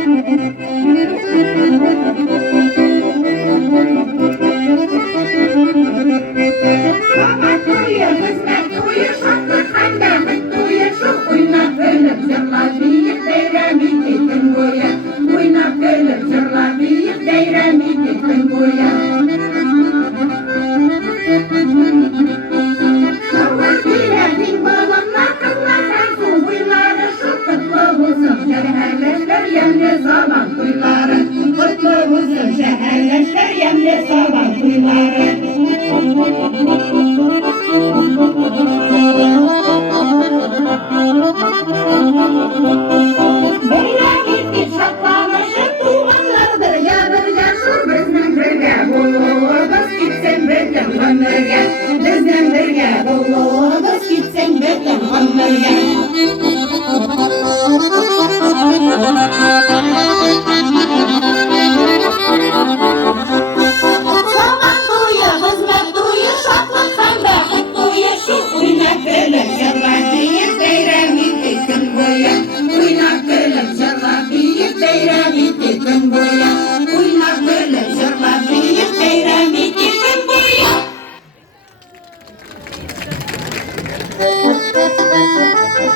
Sabah toyu, hizmet toyu, şatlık handamık toyu, şu oynap ölüp zırla büyük beyremi gittin goya. Oynap ölüp zırla büyük beyremi gittin goya. Şavur gülerdik babamla kızlardan su buyları, şu kutlu olsun şehirleşler yemli sabah kuyuları. Kutlu olsun şehirleşler yemli sabah kuyuları. Böyle gittik şaklamışık dumanlardır yadırgaşır bizden birge buluruz gitsen birge ömürge. Bizden birge buluruz gitsen birge ömürge. Zaman duyu, hizmet duyu, şatlık handamık duyu, şu oynak ölüp zırla büyük beyremi gittin goya. Oynak ölüp zırla büyük beyremi gittin goya.